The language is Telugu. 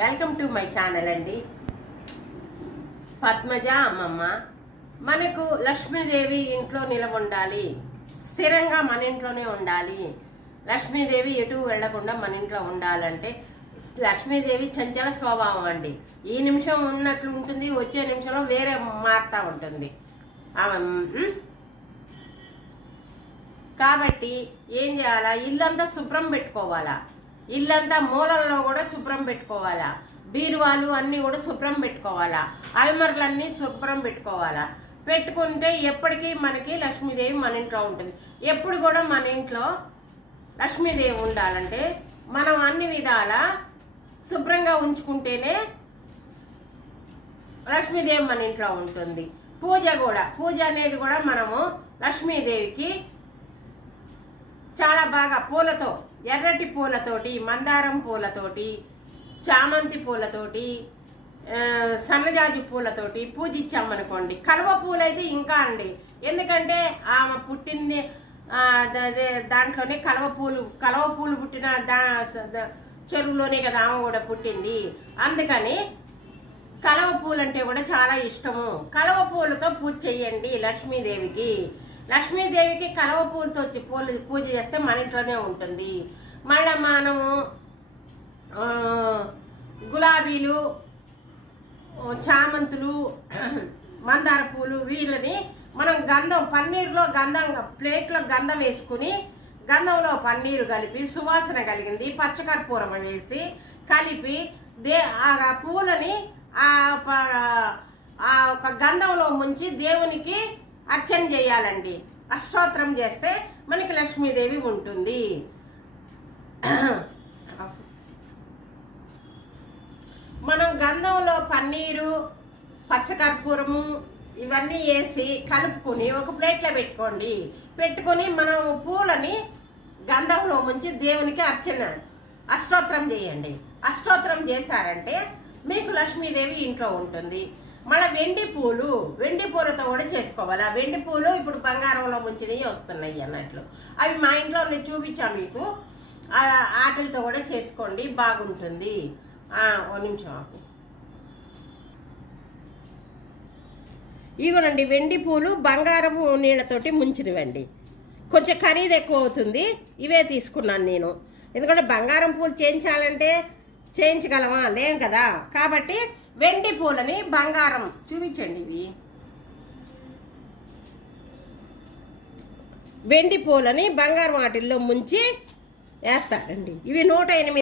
వెల్కమ్ టు మై ఛానల్ అండి. పద్మజ అమ్మమ్మ మనకు లక్ష్మీదేవి ఇంట్లో నిలబొండాలి స్థిరంగా మన ఇంట్లోనే ఉండాలి. లక్ష్మీదేవి ఎటు వెళ్ళకుండా మన ఇంట్లో ఉండాలంటే లక్ష్మీదేవి చంచల స్వభావం అండి. ఈ నిమిషం ఉన్నట్లు ఉంటుంది వచ్చే నిమిషంలో వేరే మారుతూ ఉంటుంది. కాబట్టి ఏం చేయాలా? ఇల్లంతా శుభ్రం పెట్టుకోవాలా? ఇల్లంతా మూలల్లో కూడా శుభ్రం పెట్టుకోవాలా. బీరువాలు అన్నీ కూడా శుభ్రం పెట్టుకోవాలా. అల్మర్లన్నీ శుభ్రం పెట్టుకోవాలా. పెట్టుకుంటే ఎప్పటికీ మనకి లక్ష్మీదేవి మన ఇంట్లో ఉంటుంది. ఎప్పుడు కూడా మన ఇంట్లో లక్ష్మీదేవి ఉండాలంటే మనం అన్ని విధాల శుభ్రంగా ఉంచుకుంటేనే లక్ష్మీదేవి మన ఇంట్లో ఉంటుంది. పూజ కూడా పూజ అనేది కూడా మనము లక్ష్మీదేవికి చాలా బాగా పూలతో ఎర్రటి పూలతోటి మందారం పూలతోటి చామంతి పూలతోటి సన్నజాజి పూలతోటి పూజించామనుకోండి. కలువ పూలైతే ఇంకా అండి. ఎందుకంటే ఆమె పుట్టింది దాంట్లోనే కలవ పూలు కలవ పూలు పుట్టిన దా చెరువులోనే కదా ఆమె కూడా పుట్టింది. అందుకని కలవ పూలు అంటే కూడా చాలా ఇష్టము. కలవ పూలతో పూజ చెయ్యండి లక్ష్మీదేవికి. లక్ష్మీదేవికి కలవ పూలతో వచ్చి పూలు పూజ చేస్తే మన ఇంట్లోనే ఉంటుంది. మళ్ళీ మనము గులాబీలు చామంతులు మందార పూలు వీళ్ళని మనం గంధం పన్నీరులో గంధం ప్లేట్లో గంధం వేసుకుని గంధంలో పన్నీరు కలిపి సువాసన కలిగింది పచ్చకర్పూరం వేసి కలిపి దే ఆ పూలని ఆ ప- ఆ ఒక గంధంలో ముంచి దేవునికి అర్చన చేయాలండి. అష్టోత్తరం చేస్తే మనకి లక్ష్మీదేవి ఉంటుంది. మనం గంధంలో పన్నీరు పచ్చకర్పూరము ఇవన్నీ వేసి కలుపుకొని ఒక ప్లేట్లో పెట్టుకోండి. పెట్టుకొని మనం పూలని గంధంలో ముంచి దేవునికి అర్చన అష్టోత్తరం చేయండి. అష్టోత్తరం చేశారంటే మీకు లక్ష్మీదేవి ఇంట్లో ఉంటుంది. మళ్ళీ వెండి పూలు వెండి పూలతో కూడా చేసుకోవాలి. ఆ వెండి పూలు ఇప్పుడు బంగారంలో ముంచినవి వస్తున్నాయి అన్నట్లు. అవి మా ఇంట్లో చూపించాం మీకు. ఆటలతో కూడా చేసుకోండి బాగుంటుంది. ఒక నిమిషం ఆకు ఇగోనండి వెండి పూలు బంగారపు నీళ్ళతోటి ముంచినవండి. కొంచెం ఖరీదు ఎక్కువ అవుతుంది. ఇవే తీసుకున్నాను నేను. ఎందుకంటే బంగారం పూలు చేయించాలంటే చేయించగలమా? లేం కదా. కాబట్టి వెండి పూలని బంగారం. చూపించండి ఇవి. వెండి పూలని బంగారం వాటిల్లో ముంచి వేస్తారండి. ఇవి నూట ఎనిమిది